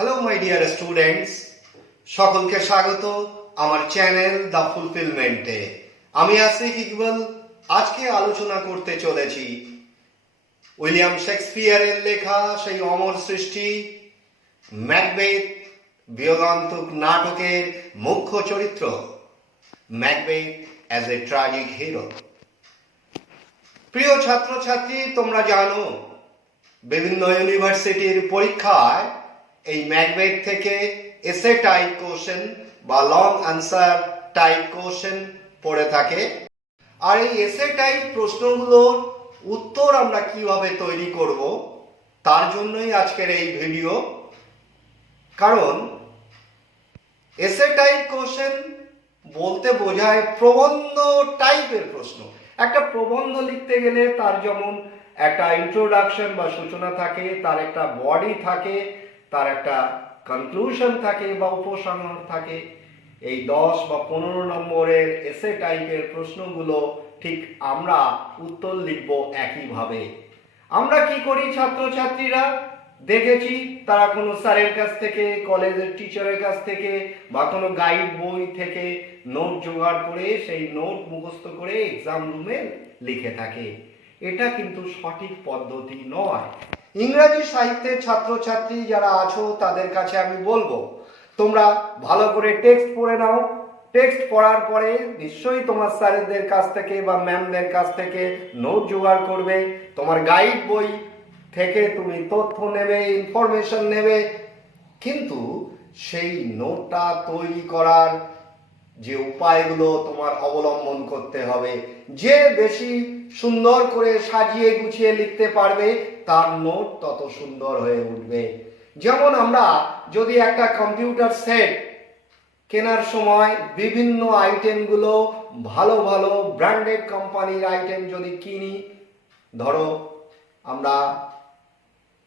Hello my dear students, সকলকে স্বাগত আমার চ্যানেল দ্য ফুলফিলমেন্টে। আমি আছি ইকবাল। আজকে আলোচনা করতে চলেছি উইলিয়াম শেক্সপিয়ারের লেখা সেই অমর সৃষ্টি ম্যাকবেথ বিয়োগান্তক নাটকের মুখ্য চরিত্র Macbeth as a tragic hero. প্রিয় ছাত্রছাত্রী, তোমরা জানো বিভিন্ন ইউনিভার্সিটির পরীক্ষায় এই ম্যাকবেথ থেকে এসে টাইপ কোশ্চেন বা লং আনসার টাইপ কোশ্চেন পড়ে থাকে। আর এই এসে টাইপ প্রশ্নগুলোর উত্তর আমরা কিভাবে তৈরি করব তার জন্যই আজকের এই ভিডিও। কারণ এসে টাইপ কোশ্চেন বলতে বোঝায় প্রবন্ধ টাইপের প্রশ্ন। একটা প্রবন্ধ লিখতে গেলে তার যেমন একটা ইন্ট্রোডাকশন বা সূচনা থাকে, তার একটা বডি থাকে, তার একটা কনক্লুশন থাকে বা উপসংহার থাকে। এই 10 বা 15 নম্বরের এসে টাইপের প্রশ্নগুলো ঠিক আমরা উত্তর লিখব একইভাবে। আমরা কি করি ছাত্রছাত্রীরা দেখেছি, তারা কোনো স্যারের কাছ থেকে, কলেজের টিচারের কাছ থেকে বা কোনো গাইড বই থেকে নোট জোগাড় করে সেই নোট মুখস্থ করে এক্সাম রুমে লিখে থাকে। এটা কিন্তু সঠিক পদ্ধতি নয়। ইংরাজি সাহিত্যের ছাত্রছাত্রী যারা আছো তাদের কাছে আমি বলবো, তোমরা ভালো করে টেক্সট পড়ে নাও। টেক্সট পড়ার পরে নিশ্চয়ই তোমার স্যারদের কাছ থেকে বা ম্যামদের কাছ থেকে নোট জোগাড় করবে। তোমার গাইড বই থেকে তুমি তথ্য নেবে, ইনফরমেশন নেবে। কিন্তু সেই নোটটা তৈরি করার যে উপায়গুলো তোমার অবলম্বন করতে হবে। যে বেশি সুন্দর করে সাজিয়ে গুছিয়ে লিখতে পারবে তার নোট তত সুন্দর হয়ে উঠবে। যেমন আমরা যদি একটা কম্পিউটার সেট কেনার সময় বিভিন্ন আইটেমগুলো ভালো ভালো ব্র্যান্ডেড কোম্পানির আইটেম যদি কিনি, ধরো আমরা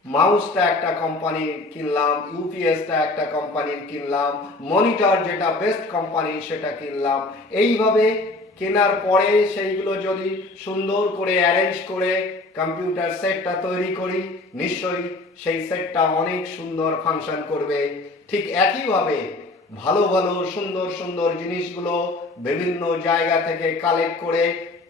মাউসটা একটা কোম্পানির কিনলাম, ইউপিএসটা একটা কোম্পানির কিনলাম, মনিটর যেটা বেস্ট কোম্পানি সেটা কিনলাম। এইভাবে কেনার পরে সেইগুলো যদি সুন্দর করে অ্যারেঞ্জ করে কম্পিউটার সেটটা তৈরি করি, নিশ্চয়ই সেই সেটটা অনেক সুন্দর ফাংশন করবে। ঠিক একইভাবে ভালো ভালো সুন্দর সুন্দর জিনিসগুলো বিভিন্ন জায়গা থেকে কালেক্ট করে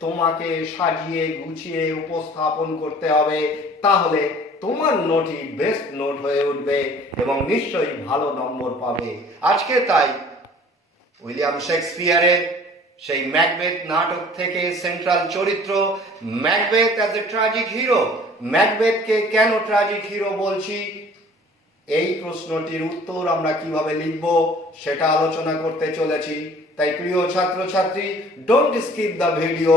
তোমাকে সাজিয়ে গুছিয়ে উপস্থাপন করতে হবে। তাহলে তোমার নোটই বেস্ট নোট হয়ে উঠবে এবং নিশ্চয়ই ভালো নম্বর পাবে। আজকে তাই উইলিয়াম শেক্সপিয়ারের সেই ম্যাকবেথ নাটক থেকে সেন্ট্রাল চরিত্র Macbeth as a tragic hero. ম্যাকবেথকে কেন ট্র্যাজিক হিরো বলছি, এই প্রশ্নটির উত্তর আমরা কিভাবে লিখব সেটা আলোচনা করতে চলেছি। তাই প্রিয় ছাত্রছাত্রী, ডোন্ট স্কিপ দ্য ভিডিও,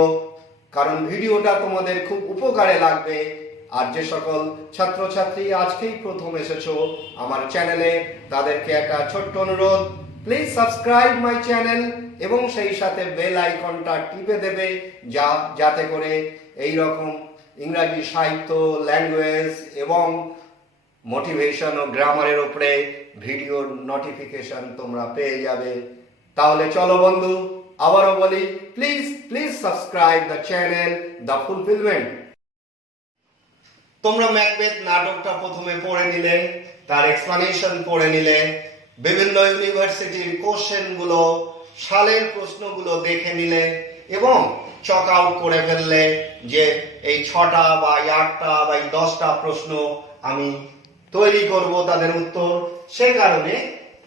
কারণ ভিডিওটা তোমাদের খুব উপকারে লাগবে। আর যে সকল ছাত্রছাত্রী আজকেই প্রথম এসেছো আমার চ্যানেলে, তাদেরকে একটা ছোট্ট অনুরোধ, প্লিজ সাবস্ক্রাইব মাই চ্যানেল এবং সেই সাথে বেল আইকনটা টিপে দেবে, যাতে করে এই রকম ইংরাজি সাহিত্য, ল্যাঙ্গুয়েজ এবং মোটিভেশন ও গ্রামারের উপরে ভিডিওর নোটিফিকেশন তোমরা পেয়ে যাবে। তাহলে চলো বন্ধু, আবারও বলি, please subscribe the channel the fulfilment. তোমরা ম্যাকবেথ নাটকটা প্রথমে পড়ে নিলে, তার এক্সপ্লানেশন পড়ে নিলে, বিভিন্ন ইউনিভার্সিটির কোশ্চেনগুলো, সালের প্রশ্নগুলো দেখে নিলে এবং চক আউট করে ফেললে যে এই 6টা বা 8টা বা 10টা প্রশ্ন আমি তৈরি করব তাদের উত্তর। সে কারণে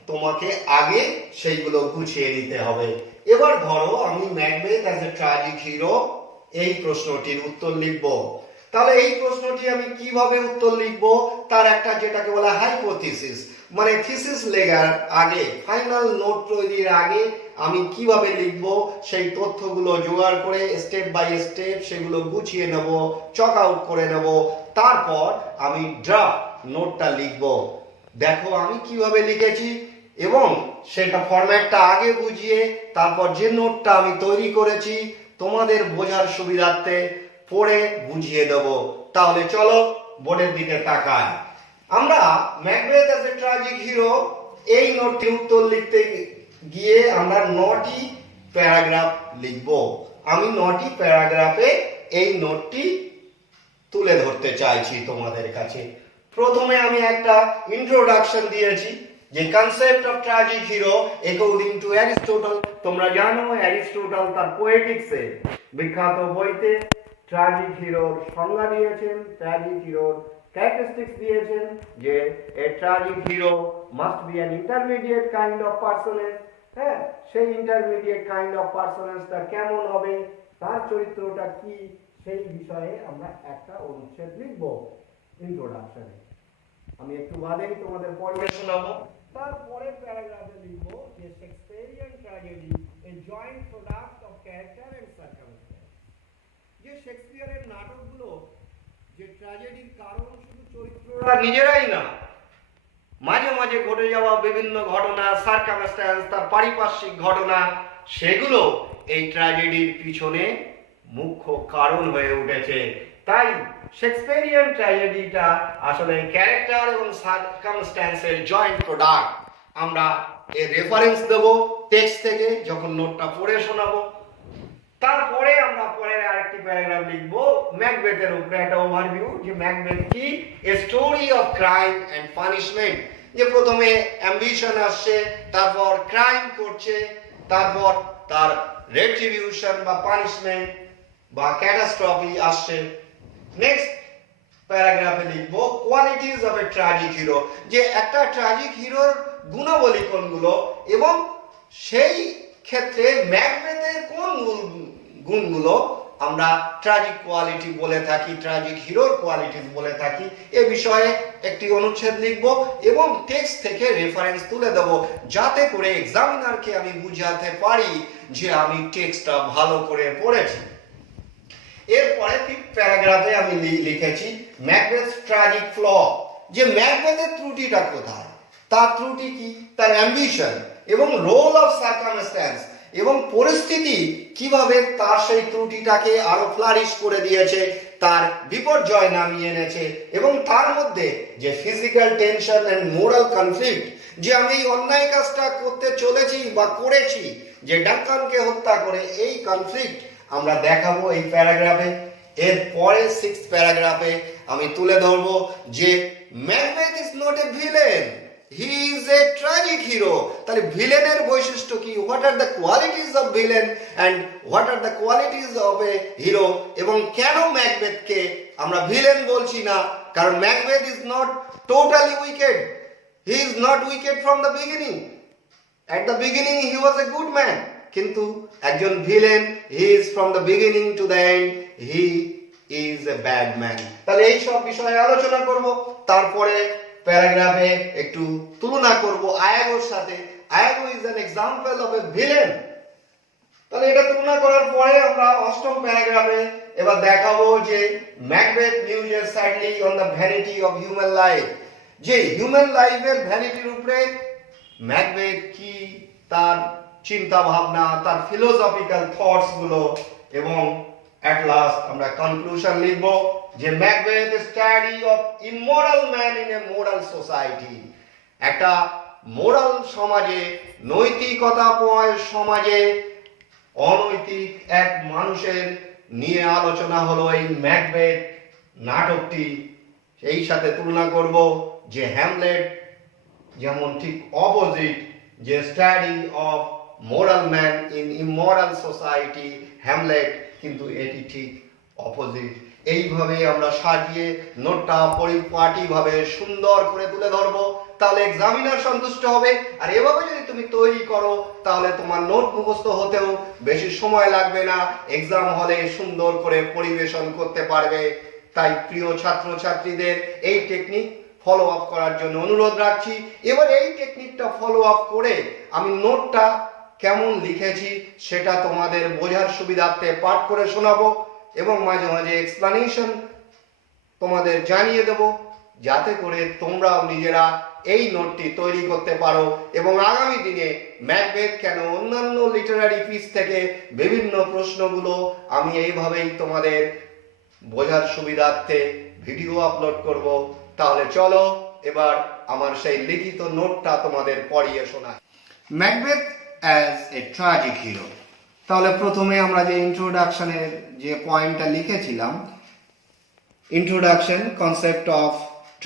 তোমাকে আগে সেইগুলো গুছিয়ে নিতে হবে। এবার ধরো আমি Macbeth as a tragic hero এই প্রশ্নটির উত্তর লিখব। তাহলে এই প্রশ্নটি আমি কিভাবে উত্তর লিখব তার একটা যেটাকে বলা হাইপোথিসিস, মানে থিসিস লেখার আগে, ফাইনাল নোট তৈরির আগে আমি কিভাবে লিখব সেই তথ্যগুলো জোগাড় করে স্টেপ বাই স্টেপ সেগুলো গুছিয়ে নেব, চক আউট করে নেব। তারপর আমি ড্রাফট নোটটা লিখব। দেখো আমি কিভাবে লিখেছি এবং সেটা ফরম্যাটটা আগে বুঝিয়ে তারপর যে নোটটা আমি তৈরি করেছি তোমাদের বোঝার সুবিধার্থে পড়ে বুঝিয়ে দেব। তাহলে চলো বোর্ডের দিকে তাকাই। আমরা Macbeth as a tragic hero এই নোটটির উত্তর লিখতে গিয়ে আমরা 9টি প্যারাগ্রাফ লিখব। আমি 9টি প্যারাগ্রাফে এই নোটটি তুলে ধরতে চাইছি তোমাদের কাছে। প্রথমে আমি একটা ইন্ট্রোডাকশন দিয়েছি যে concept of tragic hero according to Aristotle. তোমরা জানো অ্যারিস্টটল তার পোয়েটিক্সে বিখ্যাত বইতে ট্র্যাজিক হিরোর সংজ্ঞা দিয়েছেন, ট্র্যাজিক হিরোর ক্যারেক্টারিস্টিক্স দিয়েছেন যে a tragic hero must be an intermediate kind of personage. হ্যাঁ, সেই ইন্টারমিডিয়েট কাইন্ড অফ পার্সনেজটা কেমন হবে, তার চরিত্রটা কি, সেই বিষয়ে আমরা একটা অনুচ্ছেদ লিখব ইন্ট্রোডাকশনে। আমি একটু বাদেই তোমাদের পড়ে শোনাবো। তারপরে প্যারাগ্রাফে লিখব যে Shakespearean tragedy a joint product of character and circumstances. যে শেক্সপিয়ারের নাটকগুলো যে ট্র্যাজেডির কারণ শুধু চরিত্ররা নিজেরাই না, মাঝে মাঝে ঘটে যাওয়া বিভিন্ন ঘটনা, সার্কামস্ট্যান্স, তার পারিপার্শ্বিক ঘটনা, সেগুলো এই ট্র্যাজেডির পিছনে মুখ্য কারণ হয়ে উঠেছে। তাই শেক্সপিয়ারিয়ান ট্র্যাজেডিটা আসলে ক্যারেক্টার এবং সার্কামস্ট্যান্সের জয়েন্ট প্রোডাক্ট। আমরা এর রেফারেন্স দেব টেক্সট থেকে যখন নোটটা পড়ে শোনাবো। তারপরে আমরা পরের আরেকটি প্যারাগ্রাফ লিখব ম্যাকবেথের উপরে একটা ওভারভিউ, যে ম্যাকবেথ কি, a story of crime and punishment. যে প্রথমে অ্যাম্বিশন আসছে, তারপর ক্রাইম করছে, তারপর তার রেট্রিবিউশন বা পানিশমেন্ট বা ক্যাটাস্ট্রফি আসছে। নেক্সট প্যারাগ্রাফে লিখব qualities of A tragic hero, যে একটা ট্র্যাজিক হিরোর গুণাবলী কোনগুলো এবং সেই ক্ষেত্রে ম্যাকবেথের কোন গুণগুলো আমরা ট্র্যাজিক কোয়ালিটি বলে থাকি, ট্র্যাজিক হিরোর কোয়ালিটিজ বলে থাকি, এ বিষয়ে একটি অনুচ্ছেদ লিখব এবং টেক্সট থেকে রেফারেন্স তুলে দেব, যাতে করে এক্সামিনারকে আমি বুঝাতে পারি যে আমি টেক্সটটা ভালো করে পড়েছি। এরপরে ফিফথ প্যারাগ্রাফে আমি লিখেছি ম্যাকবেথ ট্র্যাজিক ফ্ল, যে ম্যাকবেথের ত্রুটিটা কোথায়, তার ত্রুটি কি, তার অ্যাম্বিশন এবং রোল অফ সার্কামস্ট্যান্স এবং পরিস্থিতি কিভাবে তার সেই ত্রুটিটাকে আরো ফ্লারিশ করে দিয়েছে, তার বিপর্যয় নামিয়ে এনেছে, এবং তার মধ্যে যে physical tension and moral conflict, যে আমি এই অন্যায় কাজটা করতে চলেছি বা করেছি, যে ডানকানকে হত্যা করে, এই কনফ্লিক্ট আমরা দেখাবো এই প্যারাগ্রাফে। এর পরে সিক্সথ প্যারাগ্রাফে আমি তুলে ধরবো যে Macbeth is not a villain, he is A tragic hero. তাহলে ভিলেনের বৈশিষ্ট্য কি, what are the qualities of villain and what are the qualities of A hero, এবং কেন ম্যাকবেথকে আমরা ভিলেন বলছি না, কারণ Macbeth is not totally wicked, he is not wicked from the beginning. At the beginning he was a good man, কিন্তু একজন villain, he is from the beginning to the end he is a bad man. তাহলে এই সব বিষয়ে আলোচনা করব। তারপরে প্যারাগ্রাফে একটু তুলনা করব আয়াগোর সাথে। Iago is an example of a villain. তাহলে এটা তুলনা করার পরে আমরা অষ্টম প্যারাগ্রাফে এবার দেখাবো যে Macbeth muses sadly on the vanity of human life, যে হিউম্যান লাইফের ভ্যানিটির উপরে ম্যাকবেথ কি, তার চিন্তা ভাবনা, তার ফিলোসফিক্যাল থটস গুলো, এবং এট লাস্ট আমরা কনক্লুশন লিখব যে Macbeth study of immoral man in a moral society. একটা মোরাল সমাজে, নৈতিকতাময় সমাজে অনৈতিক এক মানুষের নিয়ে আলোচনা হলো এই ম্যাকবেথ নাটকটি। এই সাথে তুলনা করব যে হ্যামলেট যেমন ঠিক অপোজিট, যে study of moral man in immoral society, Hamlet কিন্তু এটি ঠিক অপোজিট। এইভাবে আমরা সাজিয়ে নোটটা পরিপাটিভাবে সুন্দর করে তুলে ধরবো, তাহলে এক্সামিনার সন্তুষ্ট হবে। আর এভাবে যদি তুমি তৈরি করো তাহলে তোমার নোট মুখস্থ হতেও বেশি সময় লাগবে না, এক্সাম হলে সুন্দর করে পরিবেশন করতে পারবে। তাই প্রিয় ছাত্রছাত্রীদের এই টেকনিক ফলো আপ করার জন্য অনুরোধ রাখছি। এবার এই টেকনিকটা ফলো আপ করে আমি নোটটা কেমন লিখেছি সেটা তোমাদের বোঝার সুবিধার্থে পাঠ করে শোনাবো এবং মাঝে মাঝে এক্সপ্লানেশন তোমাদের জানিয়ে দেব, যাতে করে তোমরাও নিজেরা এই নোটটি তৈরি করতে পারো এবং আগামী দিনে ম্যাকবেথ কেন অন্যান্য লিটারারি পিস থেকে বিভিন্ন প্রশ্নগুলো আমি এইভাবেই তোমাদের বোঝার সুবিধার্থে ভিডিও আপলোড করব। তাহলে চলো এবার আমার সেই লিখিত নোটটা তোমাদের পড়িয়ে শোনাই। Macbeth as a tragic hero. তাহলে প্রথমে আমরা যে ইন্ট্রোডাকশনের যে পয়েন্টটা লিখেছিলাম, introduction concept of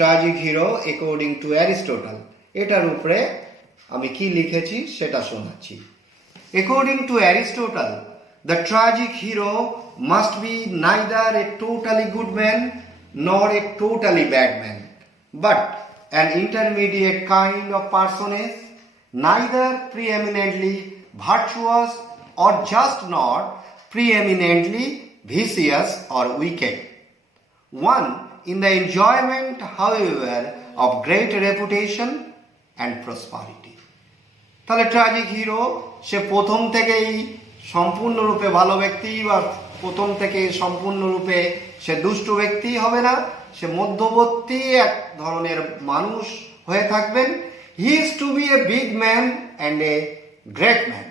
tragic hero according to Aristotle. এটার উপরে আমি কি লিখেছি সেটা শোনাচ্ছি। According to Aristotle, the tragic hero must B neither A totally good man nor a totally bad man, but an intermediate kind of personage, neither preeminently virtuous or just not preeminently vicious or wicked. One in the enjoyment, however, of great reputation and prosperity. তাহলে tragic hero সে প্রথম থেকেই সম্পূর্ণরূপে ভালো ব্যক্তি বা প্রথম থেকে সম্পূর্ণরূপে সে দুষ্ট ব্যক্তি হবে না, সে মধ্যবর্তী এক ধরনের মানুষ হয়ে থাকবেন। He is to be a big man and a great man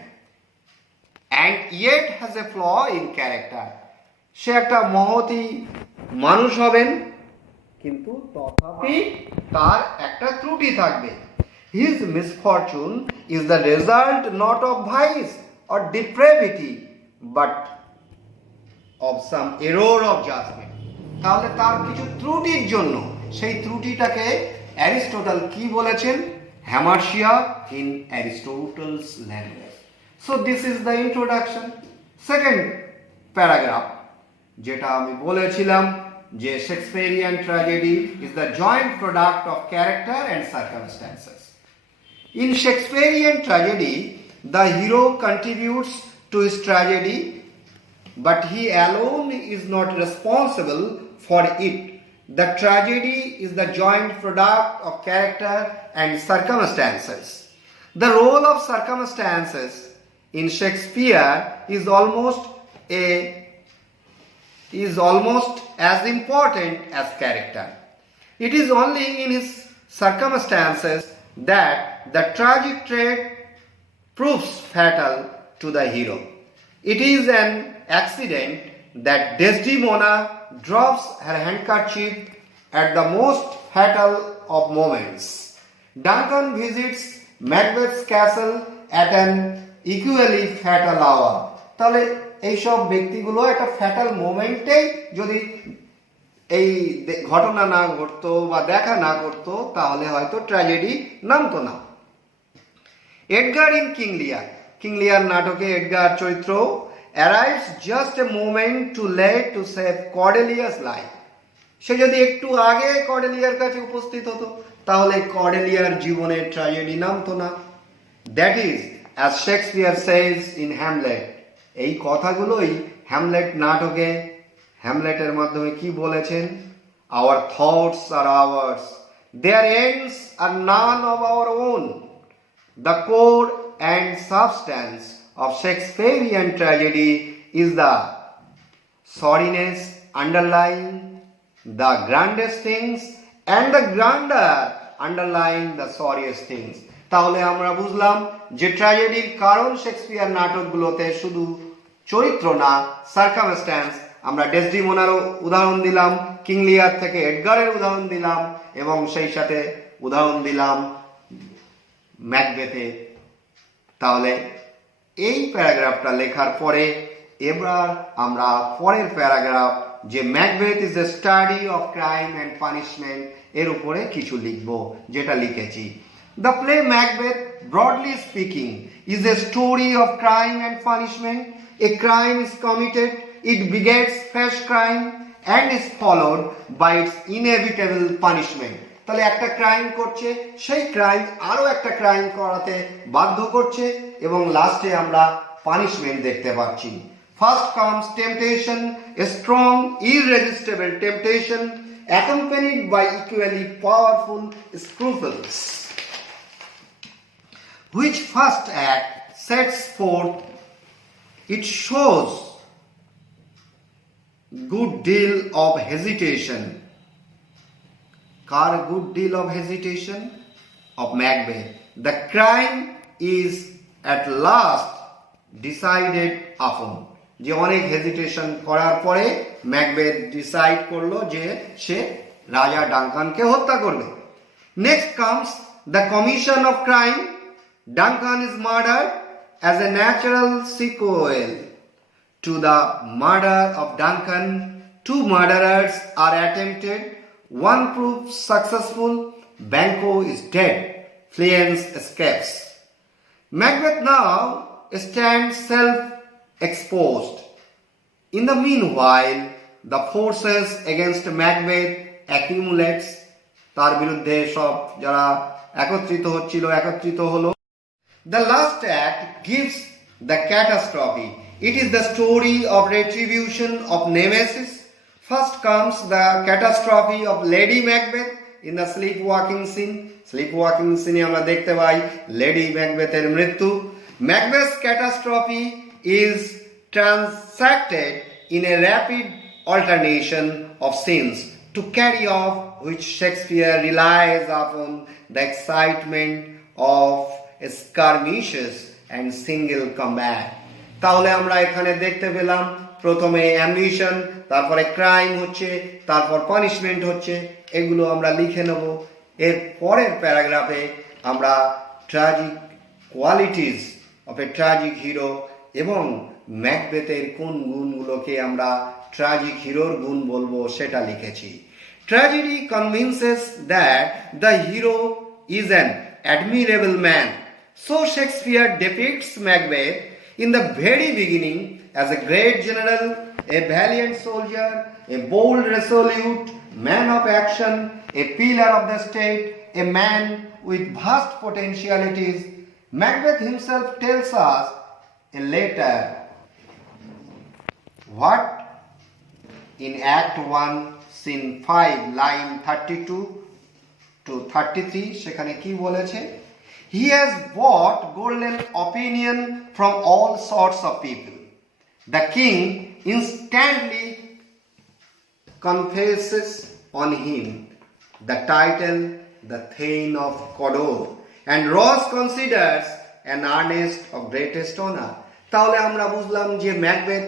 and yet has a flaw in character. সে একটা মহতী মানুষ হবেন, কিন্তু তথাপি তার একটা ত্রুটি থাকবে। His misfortune is the result not of vice or depravity but of some error of judgment. তাহলে তার কিছু ত্রুটির জন্য, সেই ত্রুটিটাকে অ্যারিস্টটল কি বলেছেন? Hamartia in Aristotle's language. So this is the introduction. Second paragraph, যেটা আমি বলেছিলাম যে Shakespearean tragedy is the joint product of character and circumstances. In Shakespearean tragedy the hero contributes to his tragedy, but he alone is not responsible for it. The tragedy is the joint product of character and circumstances. The role of circumstances in Shakespeare is almost as important as character. It is only in his circumstances that the tragic trait proves fatal to the hero. It is an accident that Desdemona drops her handkerchief at the most fatal of moments. Duncan visits Macbeth's castle at an equally fatal hour. তাহলে এইসব ব্যক্তিগুলো একটা fatal মোমেন্টেই যদি এই ঘটনা না ঘটতো বা দেখা না করতো তাহলে হয়তো ট্র্যাজেডি নামতো না। এডগার ইন কিং লিয়ার, কিং লিয়ার নাটকে এডগার চরিত্র arrives just a moment too late to save Cordelia's life. সে যদি একটু আগে কর্ডেলিয়ার কাছে উপস্থিত হতো তাহলে কর্ডেলিয়ার জীবনে ট্র্যাজেডি নামতো না। That is as Shakespeare says in Hamlet. এই কথাগুলোই হ্যামলেট নাটকে হ্যামলেটের মাধ্যমে কি বলেছেন? Our thoughts are ours, their ends are none of our own. The core and substance of Shakespearean tragedy is the sorriness underlying the grandest things and the grandeur underlying the sorriest things. তাহলে আমরা বুঝলাম যে ট্র্যাজেডির কারণ Shakespeare নাটকগুলোতে শুধু চরিত্র না, circumstance. আমরা ডেসডিমোনারও উদাহরণ দিলাম, কিং লিয়ার থেকে এডগারের উদাহরণ দিলাম এবং সেই সাথে উদাহরণ দিলাম ম্যাকবেথে। তাহলে এই প্যারাগ্রাফটা লেখার পরে এবার আমরা পরের প্যারাগ্রাফ যে Macbeth is a study of crime and punishment এর উপরে কিছু লিখব, যেটা লিখেছি। The play Macbeth, broadly speaking, is a story of crime and punishment. A crime is committed, it begets fresh crime and is followed by its inevitable punishment. তাহলে একটা crime করছে, সেই ক্রাইম আরো একটা ক্রাইম করাতে বাধ্য করছে এবং লাস্টে আমরা পানিশমেন্ট দেখতে পাচ্ছি। First comes temptation, a strong irresistible temptation accompanied by equally powerful scruples, which first act sets forth. It shows good deal of hesitation. Car good deal of hesitation of Macbeth. The crime is at last decided upon. যে অনেক hesitation করার পরে Macbeth decide করলো যে সে রাজা ডানকানকে হত্যা করবে। Next comes the commission of crime. Duncan is murdered as a natural sequel to the murder of Duncan. Two murderers are attempted, One proves successful, Banquo is dead, Fleance escapes. Macbeth now stands self-exposed. In the meanwhile, the forces against Macbeth accumulates. তার বিরুদ্ধে সব যারা একত্রিত হলো. The last act gives the catastrophe. It is the story of retribution of Nemesis. First comes the catastrophe of Lady Macbeth in the sleepwalking scene. Sleepwalking scene আমরা দেখতে পাই Lady Macbethের মৃত্যু. Macbeth's catastrophe is transacted in a rapid alternation of scenes to carry off which Shakespeare relies upon the excitement of skirmishes and single combat. তাহলে আমরা এখানে দেখতে পেলাম প্রথমে ambition, তারপরে ক্রাইম হচ্ছে, তারপর পানিশমেন্ট হচ্ছে, এগুলো আমরা লিখে নেব। এর পরের প্যারাগ্রাফে আমরা tragic qualities of A tragic hero এবং ম্যাকবেথের কোন গুণগুলোকে আমরা ট্র্যাজিক হিরোর গুণ বলবো সেটা লিখেছি। Tragedy convinces that the hero is an admirable man. So Shakespeare depicts Macbeth in the very beginning as a great general, a valiant soldier, a bold, resolute man of action, a pillar of the state, a man with vast potentialities. Macbeth himself tells us a later what in Act 1, Scene 5, line 32 to 33 সেখানে কি বলেছে? He has bought golden opinion from all sorts of people. The king instantly confesses on him the title, the Thane of Cawdor, and Ross considers an earnest of greatest honor. তাহলে আমরা বুঝলাম যে Macbeth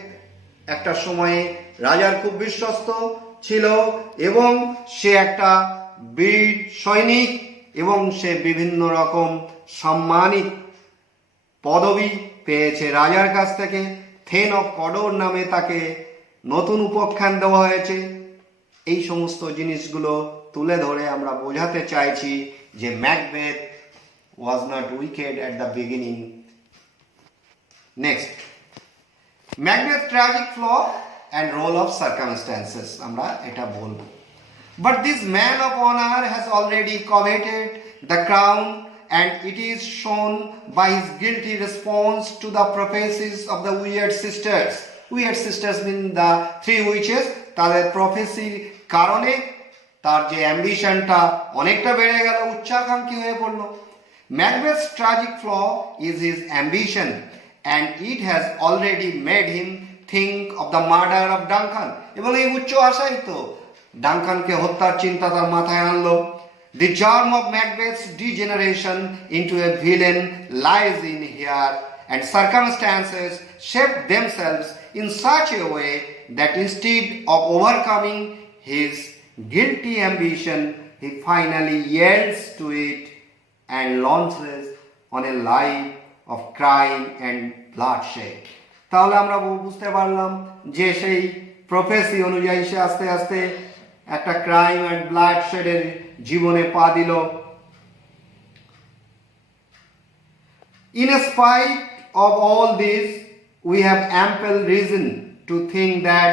একটা সময়ে রাজার খুব বিশ্বস্ত ছিল এবং সে একটা বীর সৈনিক এবং সে বিভিন্ন রকম সম্মানিত পদবি পেয়েছে রাজার কাছ থেকে। থেন অফ কডোর নামে তাকে নতুন উপাখ্যান দেওয়া হয়েছে। এই সমস্ত জিনিসগুলো তুলে ধরে আমরা বোঝাতে চাইছি যে Macbeth was not wicked at the beginning. Next, Macbeth tragic flaw and role of circumstances আমরা এটা বলবো। But this man of honor has already coveted the crown and it is shown by his guilty response to the prophecies of the weird sisters. Weird sisters mean the three witches. তাদের প্রফেসির কারণে তার যে অ্যাম্বিশনটা অনেকটা বেড়ে গেল, উচ্চাকাঙ্ক্ষী হয়ে পড়লো। Macbeth's tragic flaw is his ambition and it has already made him think of the murder of Duncan. এবং এই উচ্চ আশাই তো ডানকানকে হত্যার চিন্তা তার মাথায় আনলো। The charm of Macbeth's degeneration into a villain lies in here, and circumstances shape themselves in such a way that instead of overcoming his guilty ambition, he finally yields to it and launches on a life of crime and bloodshed. তাহলে আমরা বুঝতে পারলাম যে সেই প্রফেসি অনুযায়ী সে আস্তে আস্তে একটা ক্রাইম অ্যান্ড ব্লাডশেডের জীবনে পা দিল। In spite of all this, we have ample reason to think that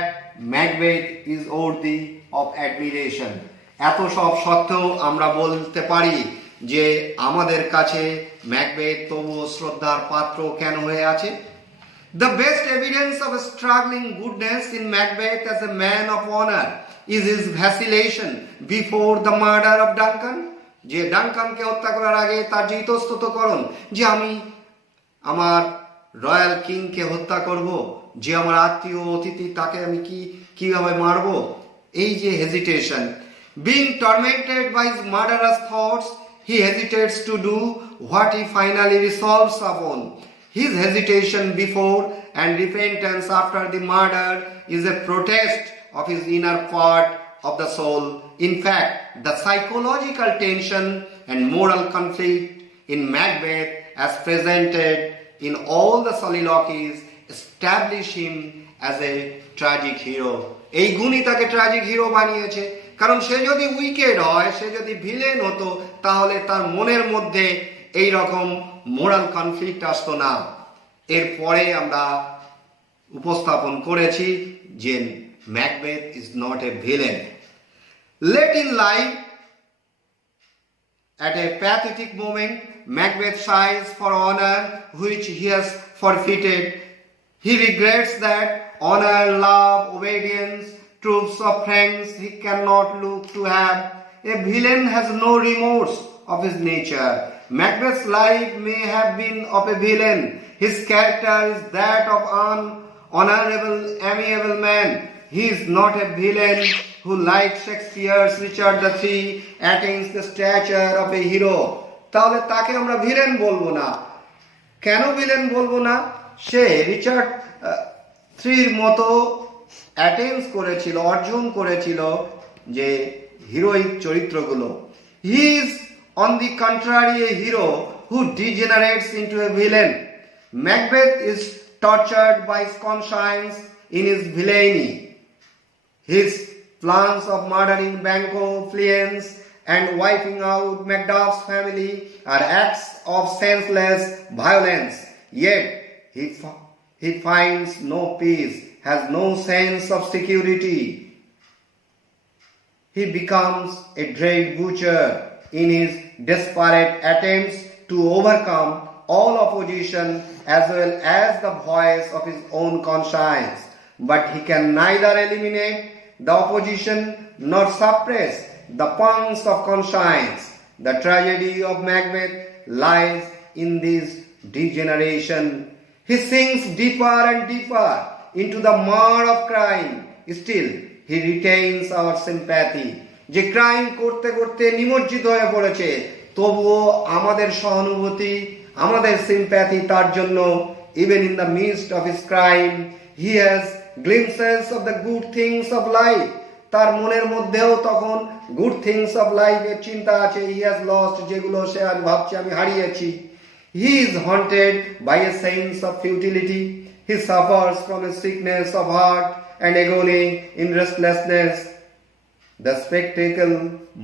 Macbeth is worthy of admiration. এত সব সত্ত্বেও আমরা বলতে পারি যে আমাদের কাছে ম্যাকবেথ তবুও শ্রদ্ধার পাত্র কেন হয়ে আছে। The best evidence of a struggling goodness in Macbeth as a man of honor is his vacillation before the murder of Duncan. যে ডানকানকে হত্যা করার আগে তার যে ইতস্ততকরণ যে আমি আমার রয়্যাল কিংকে হত্যা করব, যে আমার আত্মীয় অতিথি তাকে আমি কিভাবে মারব, এই যে hesitation. Being tormented by his murderous thoughts, he hesitates to do what he finally resolves upon. His hesitation before and repentance after the murder is a protest of his inner part of the soul. In fact, the psychological tension and moral conflict in Macbeth as presented in all the soliloquies establish him as a tragic hero. এই গুণই তাকে tragic hero বানিয়েছে, কারণ সে যদি wicked হয়, সে যদি villain হতো, তাহলে তার মনের মধ্যে এই রকম মোরাল কনফ্লিক্ট আসতো না। এরপরে আমরা উপস্থাপন করেছি যে Macbeth is not a villain. Late in life at a pathetic moment, Macbeth sighs for honor which he has forfeited. He regrets that honor, love, obedience, troops of friends he cannot look to have. A villain has no remorse of his nature. Macbeth's life may have been of a villain. His character is that of an honorable, amiable man. He is not a villain who, like Shakespeare's III, attains the stature of a hero. তাহলে তাকে আমরা villain বলবো না। কেন villain বলবো না? সে Richard থ্রির মতো অ্যাটেন্স করেছিল, অর্জন করেছিল যে হিরোইক চরিত্রগুলো। He is on the contrary a hero who degenerates into a villain. Macbeth is tortured by his conscience in his villainy. His plans of murdering Banquo, Fleance, and wiping out Macduff's family are acts of senseless violence. Yet he finds no peace, has no sense of security. He becomes a dread butcher in his desperate attempts to overcome all opposition as well as the voice of his own conscience. But he can neither eliminate the opposition nor suppress the pangs of conscience. The tragedy of Macbeth lies in this degeneration. He sinks deeper and deeper into the mud of crime. Still, he retains our sympathy. যে crime করতে করতে নিমজ্জিত হয়ে পড়েছে, তবুও আমাদের সহানুভূতি, আমাদের sympathy তার জন্য। Even in the midst of his crime, he has glimpses of the good things of life. তার মনের মধ্যেও তখন গুড থিংস অফ লাইফ এর চিন্তা আছে। হি হ্যাজ লস্ট, যেগুলো সে আজ ভাবছে আমি হারিয়েছি। He is haunted by a sense of futility. He suffers from a sickness of heart and agony in restlessness. The spectacle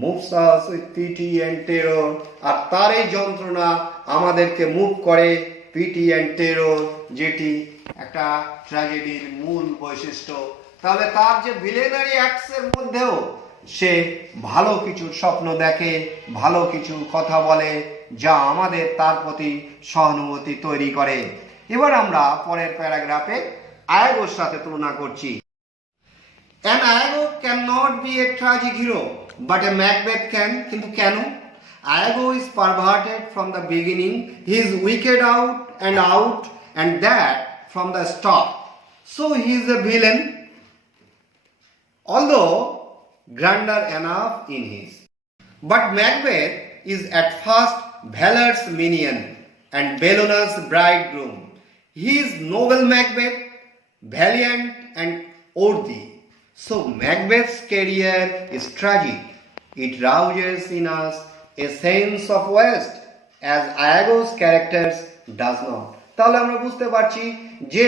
moves us with pity and terror. আর তার এই যন্ত্রণা আমাদেরকে মুভ করে পিটি অ্যান্ড টেরর, যেটি একটা ট্র্যাজেডির মূল বৈশিষ্ট্য। তাহলে তার যে ভিলেনারি অ্যাক্টস এর মধ্যেও সে ভালো কিছু স্বপ্ন দেখে, ভালো কিছু কথা বলে, যা আমাদের তার প্রতি সহানুভূতি তৈরি করে। এবার আমরা পরের প্যারাগ্রাফে আয়াগোর সাথে তুলনা করছি। An Iago cannot be a tragic hero, but a Macbeth can. কিন্তু কেন? Iago is perverted from the beginning. He is wicked out, and that from the start. So he is a villain, although grander enough in his. But Macbeth is at first Valor's minion and Bellona's bridegroom. He is noble Macbeth, valiant and worthy. So Macbeth's career is tragic. It rouses in us a sense of waste, as Iago's characters does not. তাহলে আমরা বুঝতে পারছি যে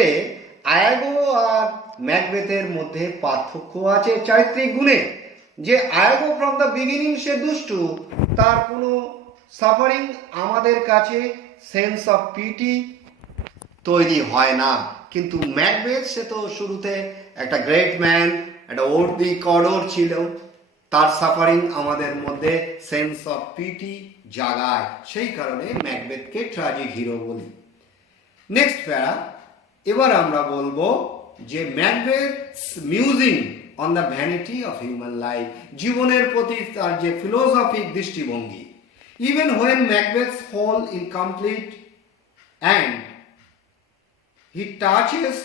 আয়াগো আর ম্যাকবেথের মধ্যে পার্থক্য আছে চারিত্রিক গুণে। যে আয়াগো ফ্রম দ্য বিগিনিং সে দুষ্টু, তার কোনো সাফারিং আমাদের কাছে সেন্স অফ পিটি তৈরি হয় না। কিন্তু ম্যাকবেথ সে তো শুরুতে একটা গ্রেট ম্যান, একটা ওর্দি কডর ছিল, তার সাফারিং আমাদের মধ্যে সেন্স অফ পিটি জাগায়। সেই কারণে ম্যাকবেথকে ট্র্যাজিক হিরো বলি। নেক্সট প্যারা, এবার আমরা বলবো যে Macbeth's musing on the vanity of human life, জীবনের প্রতি তার যে ফিলোসফিক দৃষ্টিভঙ্গি। Even when Macbeth's fall incomplete and he touches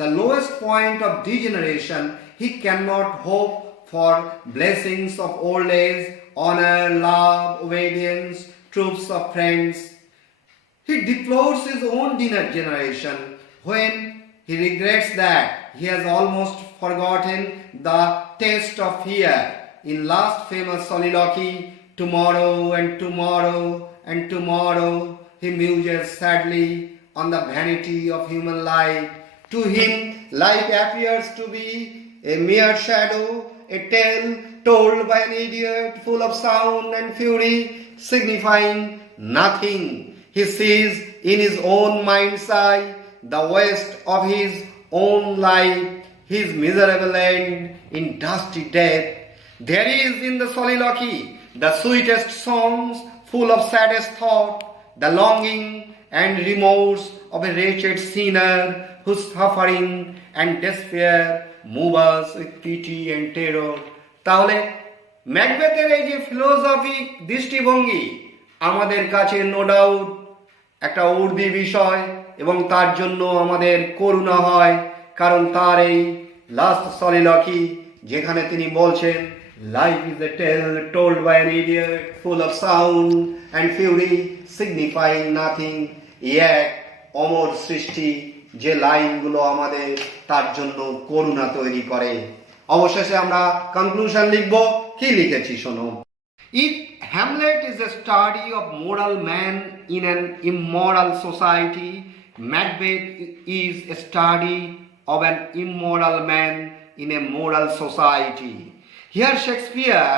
the lowest point of degeneration, he cannot hope for blessings of old age, honor, love, obedience, troops of friends. He deplores his own generation when he regrets that he has almost forgotten the taste of fear. In last famous soliloquy, tomorrow and tomorrow and tomorrow, he muses sadly on the vanity of human life. To him, life appears to be a mere shadow, a tale told by an idiot, full of sound and fury, signifying nothing. He sees in his own mind's eye the waste of his own life, his miserable end in dusty death. There is in the soliloquy the sweetest songs, full of saddest thought, the longing and remorse of a wretched sinner whose suffering and despair move us with pity and terror. তাহলে ম্যাকবেথের এই যে philosophic দৃষ্টিভঙ্গি আমাদের কাছে no doubt একটা উর্দি বিষয় এবং তার জন্য আমাদের করুণা হয়, কারণ তার এই লাস্ট সলিলকি যেখানে তিনি বলছেন life is a tale told by an idiot full of sound and fury signifying nothing, এক অমর সৃষ্টি যে লাইনগুলো আমাদের তার জন্য করুণা তৈরি করে। অবশেষে আমরা কনক্লুশন লিখব। কি লিখেছি শোনো। If Hamlet is a study of moral man in an immoral society, Macbeth is a study of an immoral man in a moral society. Here Shakespeare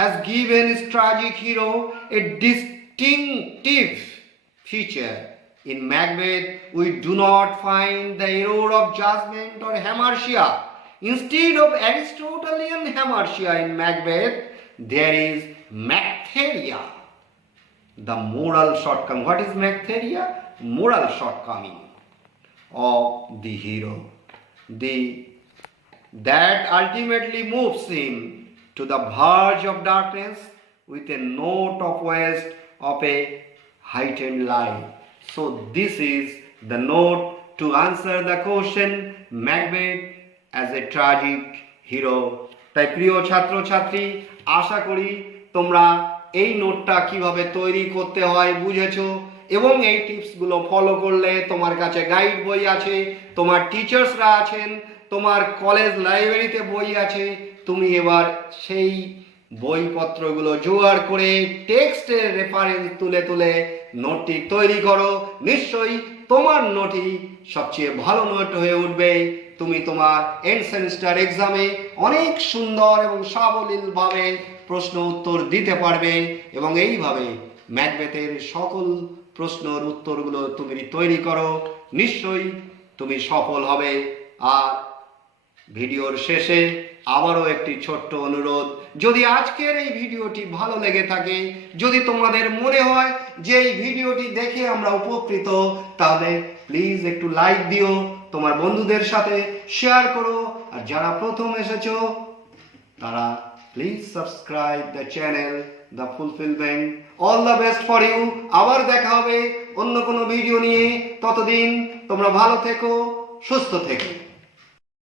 has given his tragic hero a distinctive feature. In Macbeth, we do not find the error of judgment or hamartia. Instead of Aristotelian hamartia in Macbeth, there is Mactheria, the moral shortcoming. What is Mactheria? Moral shortcoming of the hero, that ultimately moves him to the verge of darkness with a note of waste of a heightened light. So this is the note to answer the question Macbeth as a tragic hero. তাই প্রিয় ছাত্রছাত্রী, আশা করি তোমরা এই নোটটা কিভাবে তৈরি করতে হয় বুঝেছো এবং এই টিপসগুলো ফলো করলে তোমার কাছে গাইড বই আছে, তোমার টিচার্সরা আছেন, তোমার কলেজ লাইব্রেরিতে বই আছে, তুমি এবার সেই বইপত্রগুলো জোগাড় করে টেক্সটের রেফারেন্স তুলে তুলে নোটটি তৈরি করো। নিশ্চয়ই তোমার নোটই সবচেয়ে ভালো নোট হয়ে উঠবে। তুমি তোমার এন্ড সেমিস্টার এক্সামে অনেক সুন্দর এবং সাবলীলভাবে প্রশ্ন উত্তর দিতে পারবে এবং এইভাবে ম্যাকবেথের সকল প্রশ্নের উত্তরগুলো তুমি তৈরি করো, নিশ্চয়ই তুমি সফল হবে। আর ভিডিওর শেষে আবারও একটি ছোট্ট অনুরোধ, যদি আজকের এই ভিডিওটি ভালো লেগে থাকে, যদি তোমাদের মনে হয় যে এই ভিডিওটি দেখে আমরা উপকৃত, তাহলে প্লিজ একটু লাইক দিও, তোমার বন্ধুদের সাথে শেয়ার করো, আর যারা প্রথম এসেছো তারা please subscribe the channel the fulfilment. All the best for you. আবার দেখা হবে অন্য কোনো ভিডিও নিয়ে। ততদিন তোমরা ভালো থেকো, সুস্থ থেকো।